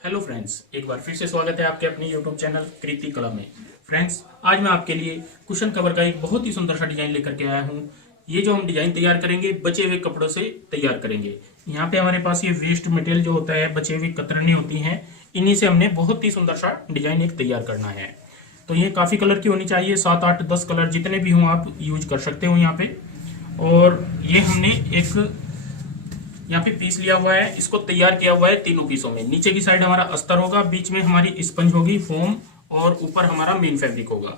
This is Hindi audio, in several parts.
हेलो फ्रेंड्स, एक बार फिर से स्वागत है आपके अपने यूट्यूब चैनल कृति कला में। फ्रेंड्स, आज मैं आपके लिए कुशन कवर का एक बहुत ही सुंदर सा डिजाइन लेकर के आया हूँ। ये जो हम डिजाइन तैयार करेंगे बचे हुए कपड़ों से तैयार करेंगे। यहाँ पे हमारे पास ये वेस्ट मटेरियल जो होता है, बचे हुए कतरनी होती हैं, इन्हीं से हमने बहुत ही सुंदर सा डिजाइन एक तैयार करना है। तो ये काफी कलर की होनी चाहिए, 7 8 10 कलर जितने भी हों आप यूज कर सकते हो यहाँ पे। और ये हमने एक यहाँ पे पीस लिया हुआ है, इसको तैयार किया हुआ है तीनों पीसों में। नीचे की साइड हमारा अस्तर होगा, बीच में हमारी स्पंज होगी फोम, और ऊपर हमारा मेन फैब्रिक होगा।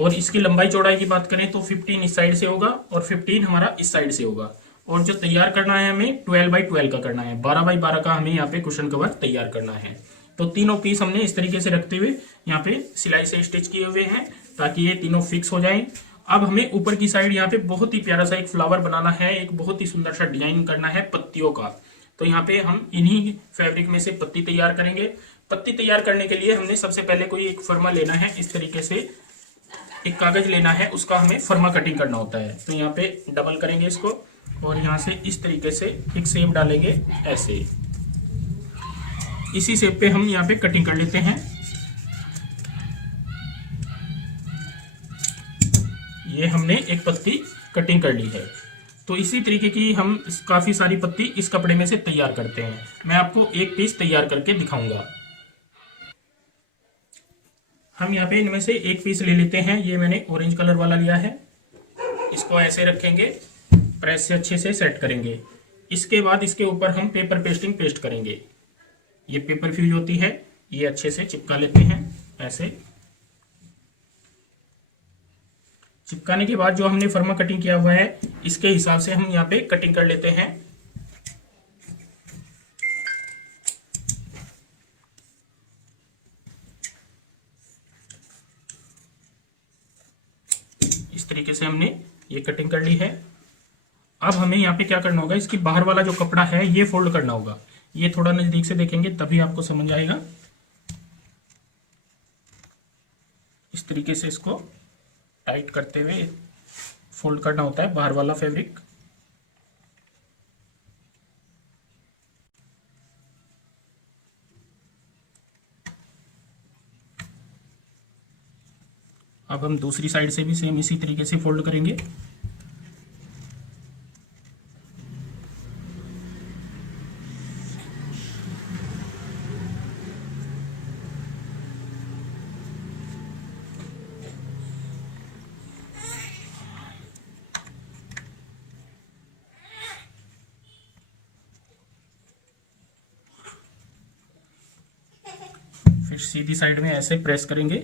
और इसकी लंबाई चौड़ाई की बात करें तो 15 इस साइड से होगा और 15 हमारा इस साइड से होगा। और जो तैयार करना है हमें 12x12 का करना है, 12x12 का हमें यहाँ पे कुशन कवर तैयार करना है। तो तीनों पीस हमने इस तरीके से रखते हुए यहाँ पे सिलाई से स्टिच किए हुए हैं ताकि ये तीनों फिक्स हो जाएं। अब हमें ऊपर की साइड यहाँ पे बहुत ही प्यारा सा एक फ्लावर बनाना है, एक बहुत ही सुंदर सा डिजाइन करना है पत्तियों का। तो यहाँ पे हम इन्हीं फैब्रिक में से पत्ती तैयार करेंगे। पत्ती तैयार करने के लिए हमने सबसे पहले कोई एक फर्मा लेना है, इस तरीके से एक कागज लेना है, उसका हमें फर्मा कटिंग करना होता है। तो यहाँ पे डबल करेंगे इसको और यहाँ से इस तरीके से एक शेप डालेंगे ऐसे। इसी शेप पे हम यहाँ पे कटिंग कर लेते हैं। ये हमने एक पत्ती कटिंग कर ली है। तो इसी तरीके की हम काफी सारी पत्ती इस कपड़े में से तैयार करते हैं। मैं आपको एक पीस तैयार करके दिखाऊंगा। हम यहाँ पे इनमें से एक पीस ले लेते हैं। ये मैंने ऑरेंज कलर वाला लिया है। इसको ऐसे रखेंगे, प्रेस से अच्छे से सेट करेंगे। इसके बाद इसके ऊपर हम पेपर पेस्टिंग पेस्ट करेंगे। ये पेपर फ्यूज होती है, ये अच्छे से चिपका लेते हैं। ऐसे चिपकाने के बाद जो हमने फर्मा कटिंग किया हुआ है, इसके हिसाब से हम यहाँ पे कटिंग कर लेते हैं। इस तरीके से हमने ये कटिंग कर ली है। अब हमें यहाँ पे क्या करना होगा, इसकी बाहर वाला जो कपड़ा है ये फोल्ड करना होगा। ये थोड़ा नजदीक से देखेंगे तभी आपको समझ आएगा। इस तरीके से इसको टाइट करते हुए फोल्ड करना होता है बाहर वाला फैब्रिक। अब हम दूसरी साइड से भी सेम इसी तरीके से फोल्ड करेंगे। फिर सीधी साइड में ऐसे प्रेस करेंगे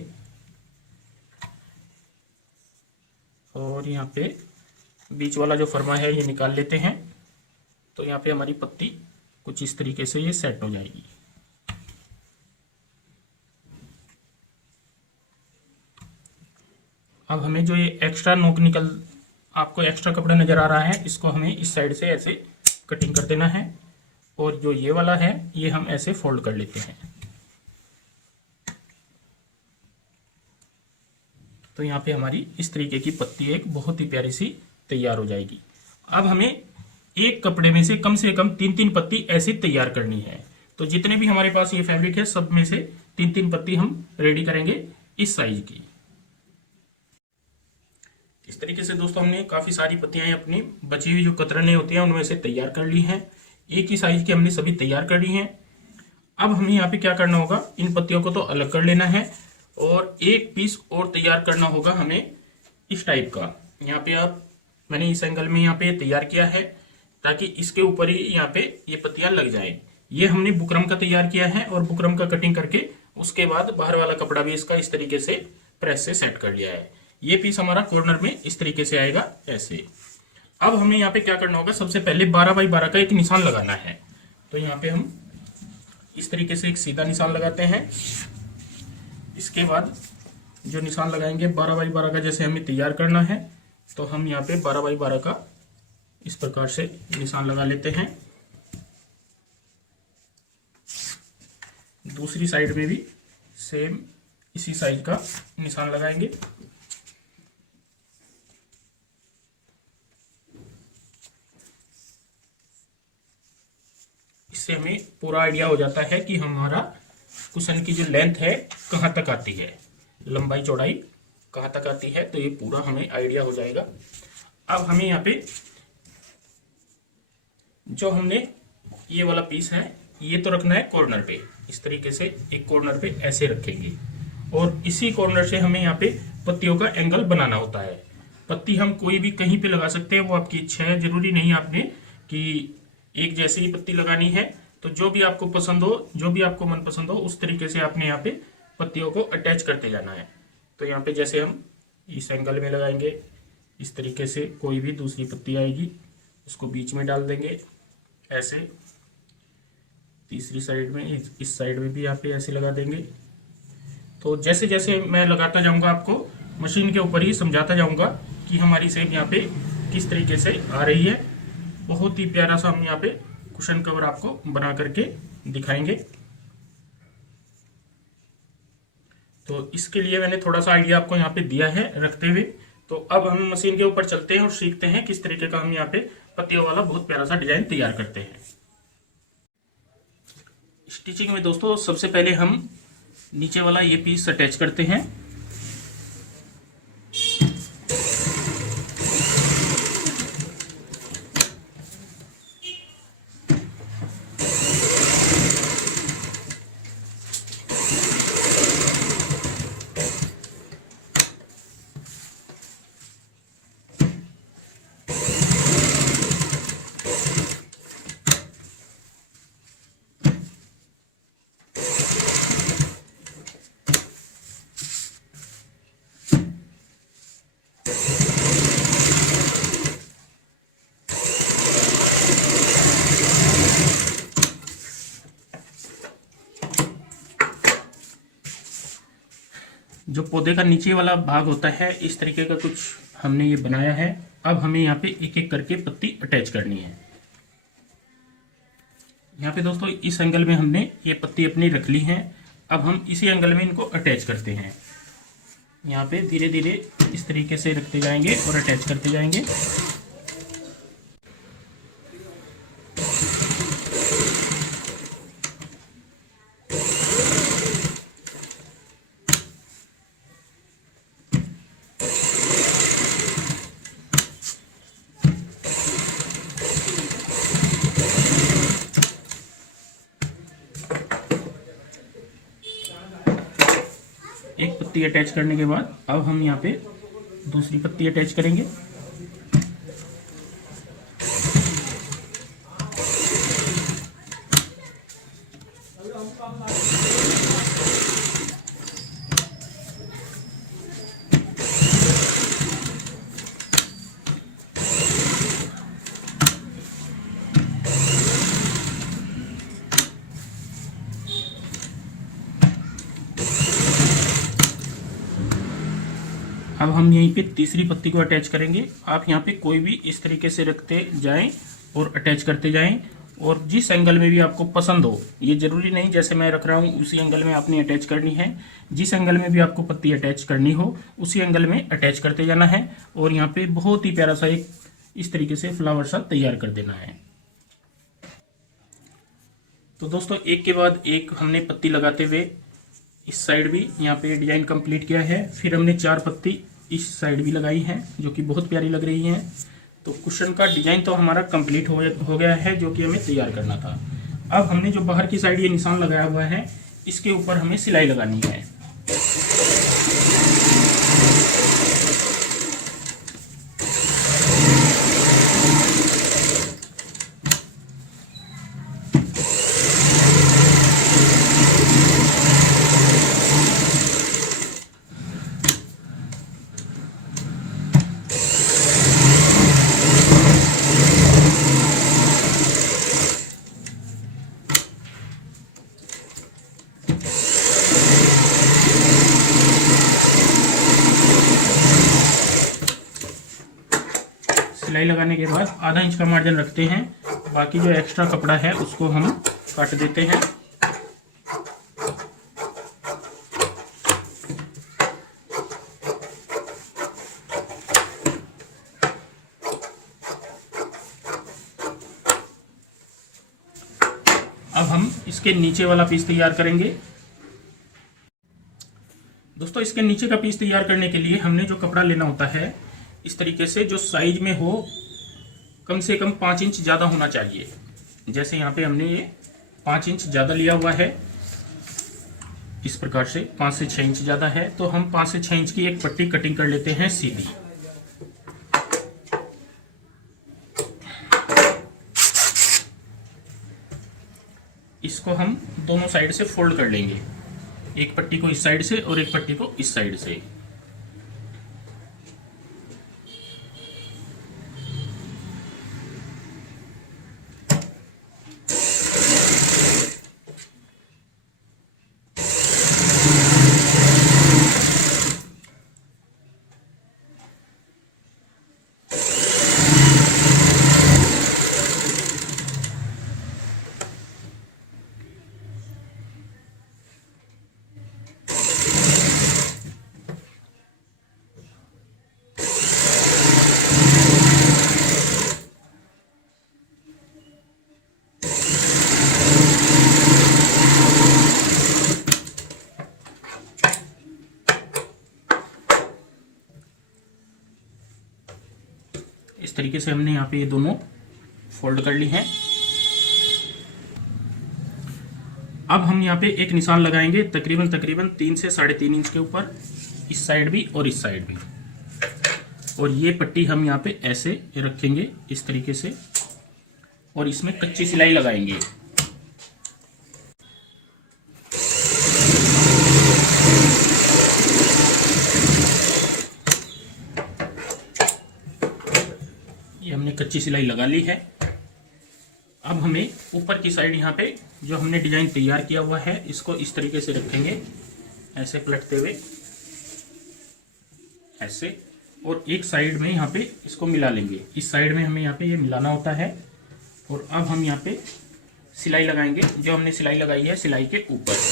और यहाँ पे बीच वाला जो फर्मा है ये निकाल लेते हैं। तो यहाँ पे हमारी पत्ती कुछ इस तरीके से ये सेट हो जाएगी। अब हमें जो ये एक्स्ट्रा नोक निकल आपको एक्स्ट्रा कपड़ा नजर आ रहा है, इसको हमें इस साइड से ऐसे कटिंग कर देना है। और जो ये वाला है ये हम ऐसे फोल्ड कर लेते हैं। तो यहाँ पे हमारी इस तरीके की पत्ती एक बहुत ही प्यारी सी तैयार हो जाएगी। अब हमें एक कपड़े में से कम 3-3 पत्ती ऐसी तैयार करनी है। तो जितने भी हमारे पास ये फैब्रिक है सब में से 3-3 पत्ती हम रेडी करेंगे इस साइज की। इस तरीके से दोस्तों हमने काफी सारी पत्तियां अपनी बची हुई जो कतरने होती हैं उनमें से तैयार कर ली हैं। एक ही साइज की हमने सभी तैयार कर ली हैं। अब हमें यहाँ पे क्या करना होगा, इन पत्तियों को तो अलग कर लेना है और एक पीस और तैयार करना होगा हमें इस टाइप का। यहाँ पे मैंने इस एंगल में यहाँ पे तैयार किया है ताकि इसके ऊपर ही यहाँ पे ये पत्तियां लग जाए। ये हमने बुकरम का तैयार किया है और बुकरम का कटिंग करके उसके बाद बाहर वाला कपड़ा भी इसका इस तरीके से प्रेस से सेट कर लिया है। ये पीस हमारा कॉर्नर में इस तरीके से आएगा ऐसे। अब हमें यहाँ पे क्या करना होगा, सबसे पहले 12x12 का एक निशान लगाना है। तो यहाँ पे हम इस तरीके से एक सीधा निशान लगाते हैं। इसके बाद जो निशान लगाएंगे 12x12 का जैसे हमें तैयार करना है, तो हम यहाँ पे 12x12 का इस प्रकार से निशान लगा लेते हैं। दूसरी साइड में भी सेम इसी साइज का निशान लगाएंगे। इससे हमें पूरा आइडिया हो जाता है कि हमारा कुशन की जो लेंथ है कहाँ तक आती है, लंबाई चौड़ाई कहाँ तक आती है, तो ये पूरा हमें आइडिया हो जाएगा। अब हमें यहाँ पे जो हमने ये वाला पीस है ये तो रखना है कॉर्नर पे, इस तरीके से एक कॉर्नर पे ऐसे रखेंगे और इसी कॉर्नर से हमें यहाँ पे पत्तियों का एंगल बनाना होता है। पत्ती हम कोई भी कहीं पे लगा सकते हैं, वो आपकी इच्छा है, जरूरी नहीं आपने कि एक जैसे ही पत्ती लगानी है। तो जो भी आपको पसंद हो, जो भी आपको मन पसंद हो, उस तरीके से आपने यहाँ पे पत्तियों को अटैच करते जाना है। तो यहाँ पे जैसे हम इस एंगल में लगाएंगे, इस तरीके से कोई भी दूसरी पत्ती आएगी उसको बीच में डाल देंगे ऐसे, तीसरी साइड में, इस साइड में भी यहाँ पे ऐसे लगा देंगे। तो जैसे जैसे मैं लगाता जाऊंगा आपको मशीन के ऊपर ही समझाता जाऊंगा कि हमारी शेप यहाँ पे किस तरीके से आ रही है। बहुत ही प्यारा सा हम यहाँ पे कुशन कवर आपको बना करके दिखाएंगे। तो इसके लिए मैंने थोड़ा सा आइडिया आपको यहाँ पे दिया है रखते हुए। तो अब हम मशीन के ऊपर चलते हैं और सीखते हैं किस तरीके का हम यहाँ पे पत्तियों वाला बहुत प्यारा सा डिजाइन तैयार करते हैं। स्टिचिंग में दोस्तों सबसे पहले हम नीचे वाला ये पीस अटैच करते हैं। जो पौधे का नीचे वाला भाग होता है इस तरीके का कुछ हमने ये बनाया है। अब हमें यहाँ पे एक एक करके पत्ती अटैच करनी है। यहाँ पे दोस्तों इस एंगल में हमने ये पत्ती अपनी रख ली है। अब हम इसी एंगल में इनको अटैच करते हैं। यहाँ पे धीरे धीरे इस तरीके से रखते जाएंगे और अटैच करते जाएंगे। एक पत्ती अटैच करने के बाद अब हम यहाँ पे दूसरी पत्ती अटैच करेंगे। अब हम यहीं पे तीसरी पत्ती को अटैच करेंगे। आप यहाँ पे कोई भी इस तरीके से रखते जाएं और अटैच करते जाएं, और जिस एंगल में भी आपको पसंद हो, ये जरूरी नहीं जैसे मैं रख रहा हूँ उसी एंगल में आपने अटैच करनी है। जिस एंगल में भी आपको पत्ती अटैच करनी हो उसी एंगल में अटैच करते जाना है और यहाँ पे बहुत ही प्यारा सा एक इस तरीके से फ्लावर सा तैयार कर देना है। तो दोस्तों एक के बाद एक हमने पत्ती लगाते हुए इस साइड भी यहाँ पे डिजाइन कंप्लीट किया है। फिर हमने 4 पत्ती इस साइड भी लगाई हैं जो कि बहुत प्यारी लग रही हैं। तो कुशन का डिजाइन तो हमारा कंप्लीट हो गया है जो कि हमें तैयार करना था। अब हमने जो बाहर की साइड ये निशान लगाया हुआ है इसके ऊपर हमें सिलाई लगानी है। सिलाई लगाने के बाद आधा इंच का मार्जिन रखते हैं, बाकी जो एक्स्ट्रा कपड़ा है उसको हम काट देते हैं। इसके नीचे वाला पीस तैयार करेंगे। दोस्तों इसके नीचे का पीस तैयार करने के लिए हमने जो कपड़ा लेना होता है इस तरीके से, जो साइज में हो कम से कम 5 इंच ज़्यादा होना चाहिए। जैसे यहाँ पे हमने ये 5 इंच ज़्यादा लिया हुआ है, इस प्रकार से 5 से 6 इंच ज़्यादा है, तो हम 5 से 6 इंच की एक पट्टी कटिंग कर लेते हैं सीधी। इसको हम दोनों साइड से फोल्ड कर लेंगे, एक पट्टी को इस साइड से और एक पट्टी को इस साइड से। इस तरीके से हमने यहाँ पे ये दोनों फोल्ड कर ली हैं। अब हम यहाँ पे एक निशान लगाएंगे तकरीबन 3 से 3.5 इंच के ऊपर, इस साइड भी और इस साइड भी। और ये पट्टी हम यहाँ पे ऐसे रखेंगे इस तरीके से, और इसमें कच्ची सिलाई लगाएंगे। ये हमने कच्ची सिलाई लगा ली है। अब हमें ऊपर की साइड यहाँ पे जो हमने डिजाइन तैयार किया हुआ है इसको इस तरीके से रखेंगे, ऐसे पलटते हुए ऐसे, और एक साइड में यहाँ पे इसको मिला लेंगे। इस साइड में हमें यहाँ पे ये मिलाना होता है। और अब हम यहाँ पे सिलाई लगाएंगे, जो हमने सिलाई लगाई है सिलाई के ऊपर।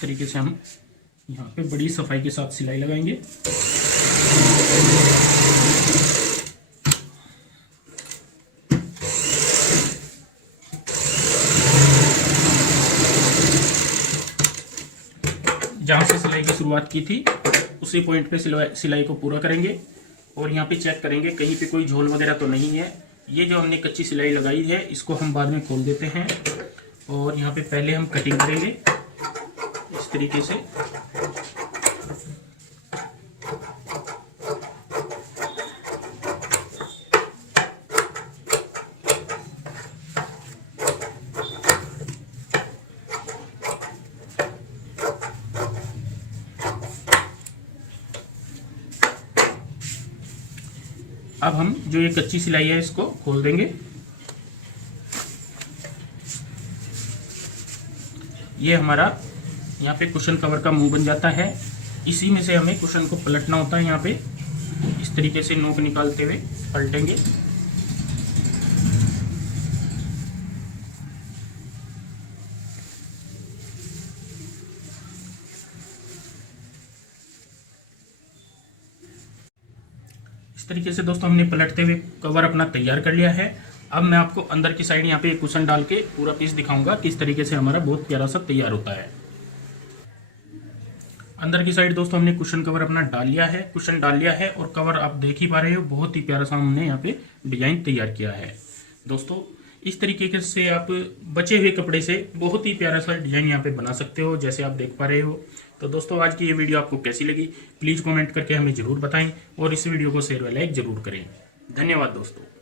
तरीके से हम यहाँ पे बड़ी सफाई के साथ सिलाई लगाएंगे। जहाँ से सिलाई की शुरुआत की थी उसी पॉइंट पे सिलाई को पूरा करेंगे। और यहाँ पे चेक करेंगे कहीं पे कोई झोल वगैरह तो नहीं है। ये जो हमने कच्ची सिलाई लगाई है इसको हम बाद में खोल देते हैं, और यहाँ पे पहले हम कटिंग करेंगे इस तरीके से। अब हम जो ये कच्ची सिलाई है इसको खोल देंगे। ये हमारा यहाँ पे कुशन कवर का मुंह बन जाता है। इसी में से हमें कुशन को पलटना होता है। यहाँ पे इस तरीके से नोक निकालते हुए पलटेंगे। इस तरीके से दोस्तों हमने पलटते हुए कवर अपना तैयार कर लिया है। अब मैं आपको अंदर की साइड यहाँ पे कुशन डाल के पूरा पीस दिखाऊंगा किस तरीके से हमारा बहुत प्यारा सा तैयार होता है। अंदर की साइड दोस्तों हमने कुशन कवर अपना डाल लिया है, कुशन डाल लिया है, और कवर आप देख ही पा रहे हो बहुत ही प्यारा सा हमने यहाँ पे डिजाइन तैयार किया है। दोस्तों इस तरीके से आप बचे हुए कपड़े से बहुत ही प्यारा सा डिजाइन यहाँ पे बना सकते हो, जैसे आप देख पा रहे हो। तो दोस्तों आज की ये वीडियो आपको कैसी लगी प्लीज कमेंट करके हमें जरूर बताएं, और इस वीडियो को शेयर व लाइक जरूर करें। धन्यवाद दोस्तों।